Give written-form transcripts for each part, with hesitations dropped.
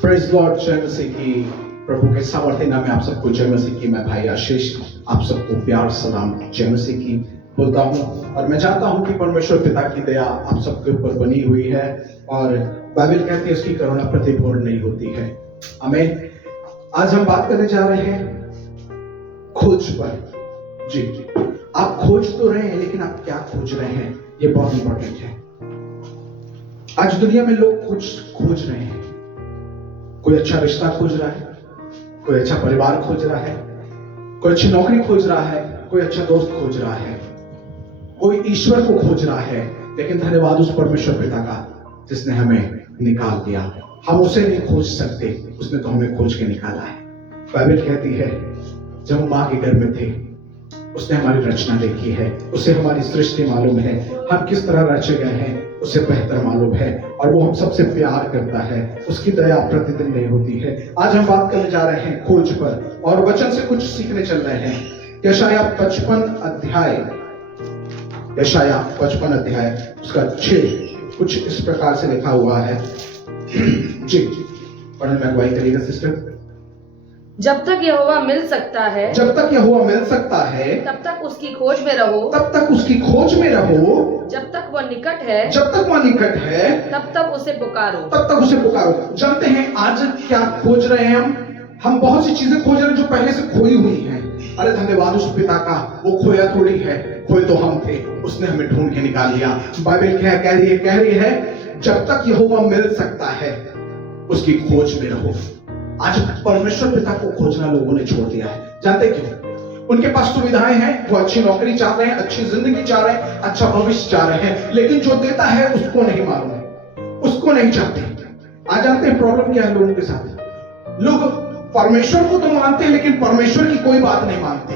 Praise Lord, जय मसीह की। प्रभु के सामर्थ्य नाम में आप सबको जय मसीह की। मैं भाई आशीष आप सबको प्यार सलाम जय मसीह की बोलता हूँ। और मैं चाहता हूँ कि परमेश्वर पिता की दया आप सबके ऊपर बनी हुई है और बाइबल कहती है उसकी करुणा प्रतिपूर्ण नहीं होती है। आमीन। आज हम बात करने जा रहे हैं खोज पर। जी, आप खोज तो रहे हैं, लेकिन आप क्या खोज रहे हैं ये बहुत इंपॉर्टेंट है। आज दुनिया में लोग कुछ खोज रहे हैं। कोई अच्छा रिश्ता खोज रहा है, कोई अच्छा परिवार खोज रहा है, कोई अच्छी नौकरी खोज रहा है, कोई अच्छा दोस्त खोज रहा है, कोई ईश्वर को खोज रहा है। लेकिन धन्यवाद उस परमेश्वर पिता का जिसने हमें निकाल दिया। हम उसे नहीं खोज सकते, उसने तो हमें खोज के निकाला है। बाइबल कहती है जब हम मां के घर में थे उसने हमारी रचना देखी है, उसे हमारी सृष्टि मालूम है, हम किस तरह रचे गए हैं उसे बेहतर मालूम है और वो हम सबसे प्यार करता है। उसकी दया प्रतिदिन नहीं होती है। आज हम बात करने जा रहे हैं खोज पर और वचन से कुछ सीखने चल रहे हैं। यशाया 55 अध्याय उसका 6 कुछ इस प्रकार से लिखा हुआ है। जी, पढ़ने में अगुवाई करिएगा सिस्टर। जब तक यहोवा मिल सकता है, जब तक यहोवा मिल सकता है, तब तक उसकी खोज में रहो। तब तक उसकी खोज में रहो। जब तक वह निकट है, जब तक वह निकट है, तब तक उसे पुकारो। तब तक उसे पुकारो। जानते हैं आज क्या खोज रहे हैं हम बहुत सी चीजें खोज रहे हैं जो पहले से खोई हुई हैं। अरे धन्यवाद उस पिता का, वो खोया थोड़ी है, खोए तो हम थे, उसने हमें ढूंढ के निकाल लिया। बाइबल कह रही है जब तक यहोवा मिल सकता है उसकी खोज में रहो। आज परमेश्वर पिता को खोजना लोगों ने छोड़ दिया है। जानते क्यों? उनके पास सुविधाएं हैं, वो अच्छी नौकरी चाह रहे हैं, अच्छी जिंदगी चाह रहे हैं, अच्छा भविष्य चाह रहे हैं, लेकिन जो देता है उसको नहीं मालूम है, उसको नहीं चाहते। आज जानते हैं प्रॉब्लम क्या है लोगों के साथ? लोग परमेश्वर को तो मानते हैं लेकिन परमेश्वर की कोई बात नहीं मानते।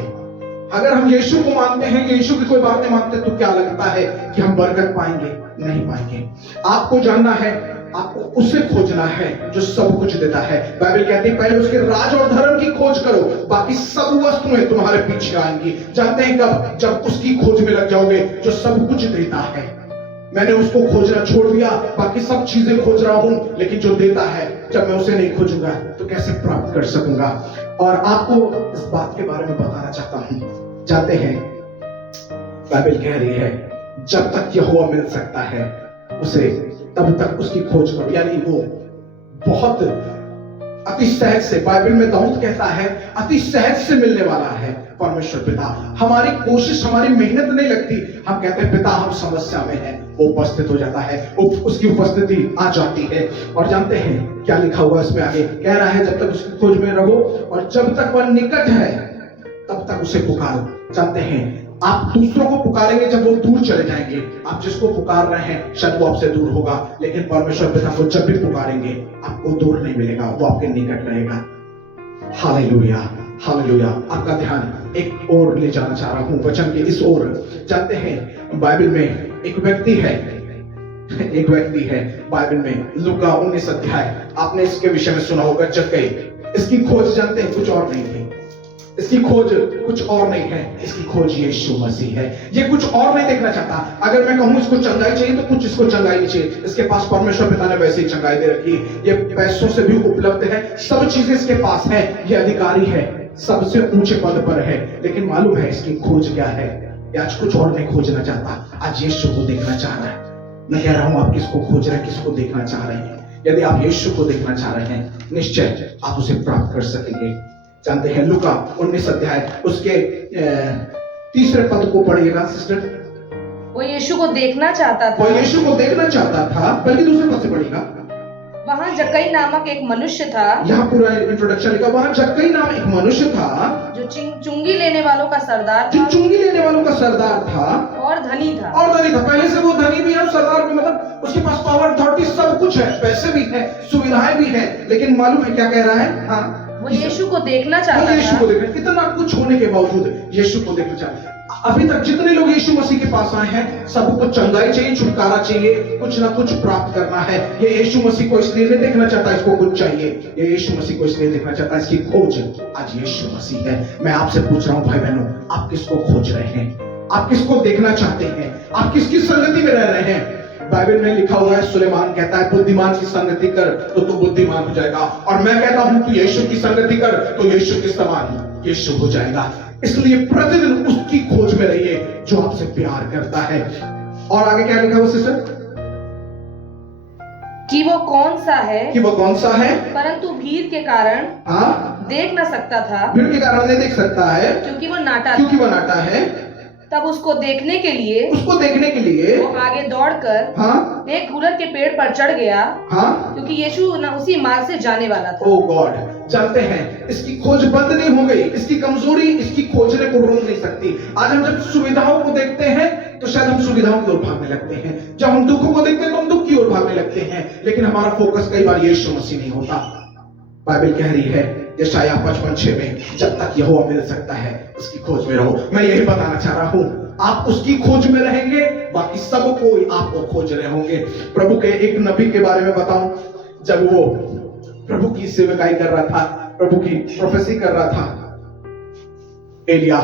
अगर हम यीशु को मानते हैं, यीशु की कोई बात नहीं मानते, तो क्या लगता है कि हम बरकत पाएंगे? नहीं पाएंगे। आपको जानना है, आपको उसे खोजना है जो सब कुछ देता है। बाइबल कहती है पहले उसके राज और धर्म की खोज करो, बाकी सब वस्तुएं तुम्हारे पीछे आएंगी। जानते हैं कब? जब उसकी खोज में लग जाओगे जो सब कुछ देता है। मैंने उसको खोजना छोड़ दिया, बाकी सब चीजें खोज रहा हूं, लेकिन जो देता है जब मैं उसे नहीं खोजूंगा तो कैसे प्राप्त कर सकूंगा? और आपको इस बात के बारे में बताना चाहता हूं। जानते हैं बाइबल कह रही है जब तक यहोवा मिल सकता है उसे तब तक उसकी खोज करो। यानी वो बहुत अति सहज से, बाइबल में दाऊद कहता है अति सहज से मिलने वाला है परमेश्वर पिता। हमारी कोशिश, हमारी मेहनत नहीं लगती। हम कहते हैं पिता हम समस्या में हैं, वो उपस्थित हो जाता है, उसकी उपस्थिति आ जाती है। और जानते हैं क्या लिखा हुआ इसमें आगे? कह रहा है जब तक उसकी खोज में रहो और जब तक वह निकट है तब तक उसे पुकारो। जानते हैं आप दूसरों को पुकारेंगे जब वो दूर चले जाएंगे। आप जिसको पुकार रहे हैं शायद वो आपसे दूर होगा, लेकिन परमेश्वर पिता को जब भी पुकारेंगे आपको दूर नहीं मिलेगा, वो आपके निकट रहेगा। Hallelujah, hallelujah. आपका ध्यान एक और ले जाना चाह रहा हूं, वचन के इस ओर। जानते हैं बाइबल में एक व्यक्ति है बाइबल में, लूका 19 अध्याय, आपने इसके विषय में सुना होगा, जक्कई। इसकी खोज जानते हैं कुछ और नहीं थी। इसकी खोज कुछ और नहीं है, इसकी खोज यीशु मसीह है। ये कुछ और नहीं देखना चाहता। अगर मैं कहूं इसको चंगाई चाहिए तो कुछ इसको चंगाई नहीं चाहिए। इसके पास परमेश्वर पिता ने वैसे ही चंगाई दे रखी। ये पैसों से भी उपलब्ध है, सब चीजें इसके पास है, ये अधिकारी है, सबसे ऊंचे पद पर है, लेकिन मालूम है इसकी खोज क्या है? आज कुछ और नहीं खोजना चाहता, आज यीशु को देखना चाह रहा है। मैं कह रहा हूं आप किसको खोज रहे हैं, किसको देखना चाह रहे हैं? यदि आप यीशु को देखना चाह रहे हैं निश्चय आप उसे प्राप्त कर सकेंगे। जानते हैं लूका 19 अध्याय उसके 3 पद को पढ़िएगा सिस्टर। वो यीशु को देखना चाहता था, वो यीशु को देखना चाहता था, बल्कि दूसरे पद से पढ़िएगा। वहां जक्कई नामक एक मनुष्य था। यहाँ पूरा इंट्रोडक्शन लिखा। वहां जक्कई नाम एक मनुष्य था जो चुंगी लेने वालों का सरदार था, और धनी था। पहले से वो धनी भी है, सरदार भी, मतलब उसके पास पावर अथॉरिटी सब कुछ है, पैसे भी है, सुविधाएं भी है, लेकिन मालूम है क्या कह रहा है? हाँ, वो यीशु को देखना चाहता था। यीशु को देखना, इतना कुछ होने के बावजूद यीशु को देखना चाहता। अभी तक जितने लोग यीशु मसीह के पास आए हैं सबको चंगाई चाहिए, छुटकारा चाहिए, कुछ ना कुछ प्राप्त करना है। ये यीशु मसीह को इसलिए नहीं देखना चाहता इसको कुछ चाहिए, ये यीशु मसीह को इसलिए देखना चाहता है इसकी खोज आज यीशु मसीह है। मैं आपसे पूछ रहा हूं भाई बहनों, आप किसको खोज रहे हैं? आप किसको देखना चाहते हैं? आप किसकी संगति में रह रहे हैं? बाइबल में लिखा हुआ है, सुलेमान कहता है बुद्धिमान की संगति कर तो तू बुद्धिमान हो जाएगा, और मैं कहता हूं कि यीशु की संगति कर तो यीशु के समान यीशु हो जाएगा। इसलिए प्रतिदिन उसकी खोज में रहिए जो आपसे प्यार करता है। और आगे क्या लिखा हुआ सिस्टर? कि वो कौन सा है, कि वो कौन सा है, परंतु भीड़ के कारण हाँ, देख न सकता था, भीड़ के कारण नहीं देख सकता है क्योंकि वो नाटा क्योंकि था। वो नाटा है। तब उसको देखने के लिए वो वो आगे दौड़कर हाँ एक घूलर के पेड़ पर चढ़ गया, हाँ, क्योंकि यीशु न उसी मार्ग से जाने वाला था। ओ गॉड, जानते हैं इसकी खोज बंद नहीं हो गई। इसकी कमजोरी इसकी खोजने को रोक नहीं सकती। आज हम जब सुविधाओं को देखते हैं तो शायद हम सुविधाओं की ओर भागने लगते हैं, जब हम दुखों को देखते हैं तो हम दुख की ओर भागने लगते हैं, लेकिन हमारा फोकस कई बार यीशु मसीह नहीं होता। बाइबल कह रही है यशायाह 55:6 में, जब तक यहोवा मिल सकता है उसकी खोज में रहो। मैं यही बताना चाह रहा हूं, आप उसकी खोज में रहेंगे, बाकी सब कोई आपको खोज रहे होंगे। प्रभु के एक नबी के बारे में बताऊं, जब वो प्रभु की सेवकाई कर रहा था, प्रभु की प्रोफेसी कर रहा था, एलिया,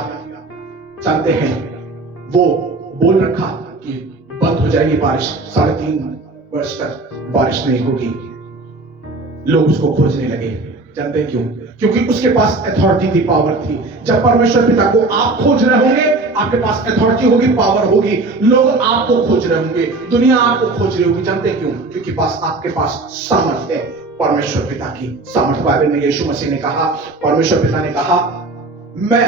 जानते हैं वो बोल रखा कि बंद हो जाएगी बारिश, 3.5 वर्ष तक बारिश नहीं होगी। लोग उसको खोजने लगे। जानते हैं क्यों? क्योंकि उसके पास अथॉरिटी थी, पावर थी। जब परमेश्वर पिता को आप खोज रहे होंगे, आपके पास अथॉरिटी होगी, पावर होगी, लोग आपको खोज रहे होंगे, दुनिया आपको खोज रही होगी। जानते हैं क्यों? क्योंकि आपके पास सामर्थ है, परमेश्वर पिता की सामर्थ। बाइबल में यीशु मसीह ने कहा, परमेश्वर पिता ने कहा, मैं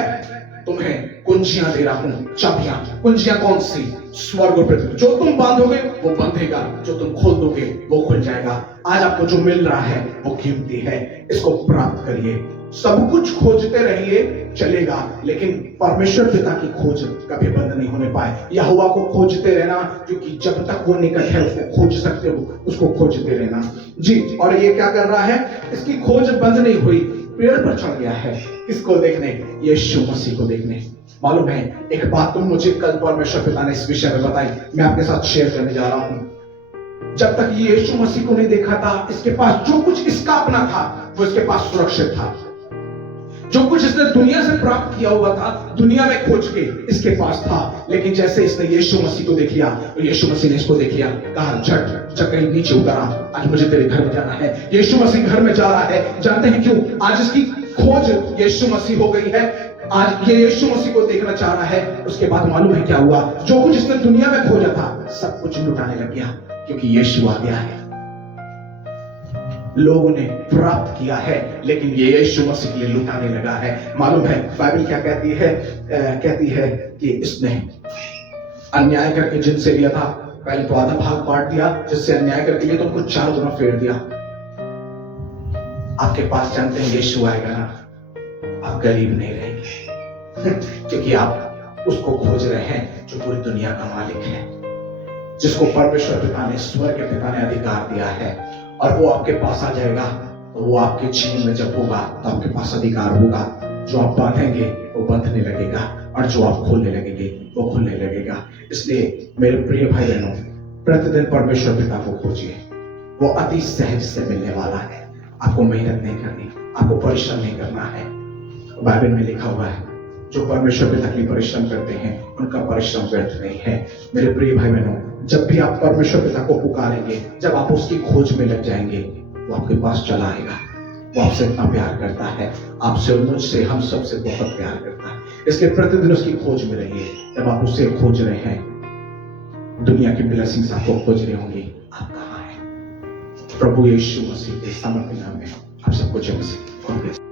तुम्हें कुंजियां दे रहा हूं, चाबियां। कुंजियां कौन सी? स्वर्ग और पृथ्वी। जो तुम बांधोगे वो बंधेगा, जो तुम खोल दोगे वो खुल जाएगा। आज आपको जो मिल रहा है वो कीमती है, इसको प्राप्त करिए। सब कुछ खोजते रहिए, चलेगा, लेकिन परमेश्वर पिता की खोज कभी बंद नहीं होने पाए। यहोवा को खोजते रहना, क्योंकि जब तक वो निकट है उसको खोज सकते हो, उसको खोजते रहना जी। और ये क्या कर रहा है? इसकी खोज बंद नहीं हुई, पेड़ पर चढ़ गया है। किसको देखने? यीशु मसीह को देखने। मालूम है, एक बात तो मुझे कल परमेश्वर पिता ने इस विषय में बताई, मैं आपके साथ शेयर करने जा रहा हूं। जब तक ये यीशु मसीह को नहीं देखा था, इसके पास जो कुछ इसका अपना था वो इसके पास सुरक्षित था। जो कुछ इसने दुनिया से प्राप्त किया हुआ था, दुनिया में खोज के इसके पास था। लेकिन जैसे इसने यीशु मसीह को देख लिया, तो यीशु मसीह ने इसको देख लिया, कहा झट चक्कर नीचे उतरा, आज मुझे तेरे घर में जाना है। यीशु मसीह घर में जा रहा है। जानते हैं क्यों? आज इसकी खोज यीशु मसीह हो गई है। आज ये यीशु मसीह को देखना चाह रहा है। उसके बाद मालूम है क्या हुआ? जो कुछ इसने दुनिया में खोजा था सब कुछ लुटाने लग गया, क्योंकि यीशु आ गया है। लोगों ने प्राप्त किया है, लेकिन ये यीशु मसीह के लिए लुटाने लगा है। मालूम है बाइबल क्या कहती है? कहती है कि इसने अन्याय करके जिनसे लिया था, पहले तो आधा भाग बांट दिया, जिससे अन्याय करके लिया तो उनको 4 गुना फेर दिया। आपके पास जानते हैं यीशु आएगा ना, आप गरीब नहीं रहेंगे, क्योंकि आप उसको खोज रहे हैं जो पूरी दुनिया का मालिक है, जिसको परमेश्वर पिता ने, स्वर्ग के पिता ने अधिकार दिया है। और वो आपके पास आ जाएगा, तो वो आपके जीवन में जब होगा तो आपके पास अधिकार होगा। जो आप बांधेंगे वो बंधने लगेगा, और जो आप खोलने लगेंगे वो खुलने लगेगा। इसलिए मेरे प्रिय भाई बहनों, प्रतिदिन परमेश्वर पिता को खोजिए, वो अति सहज से मिलने वाला है। आपको मेहनत नहीं करनी, आपको परिश्रम नहीं करना है। बाइबल में लिखा हुआ है, जो परमेश्वर पिता के लिए परिश्रम करते हैं उनका परिश्रम व्यर्थ नहीं है। मेरे प्रिय भाई बहनों, जब भी आप परमेश्वर पिता को पुकारेंगे, जब आप उसकी खोज में लग जाएंगे, वो आपके पास चला आएगा। वो आपसे इतना प्यार करता है, आपसे और मुझसे, हम सबसे बहुत प्यार करता है। इसलिए प्रतिदिन उसकी खोज में रहिए। जब आप उसे खोज रहे हैं, दुनिया की ब्लेसिंग्स आपको खोज रही होंगी। आप कहाँ हैं? प्रभु यीशु मसीह के सामर्थ्य नाम में आप सबको जय मसीह।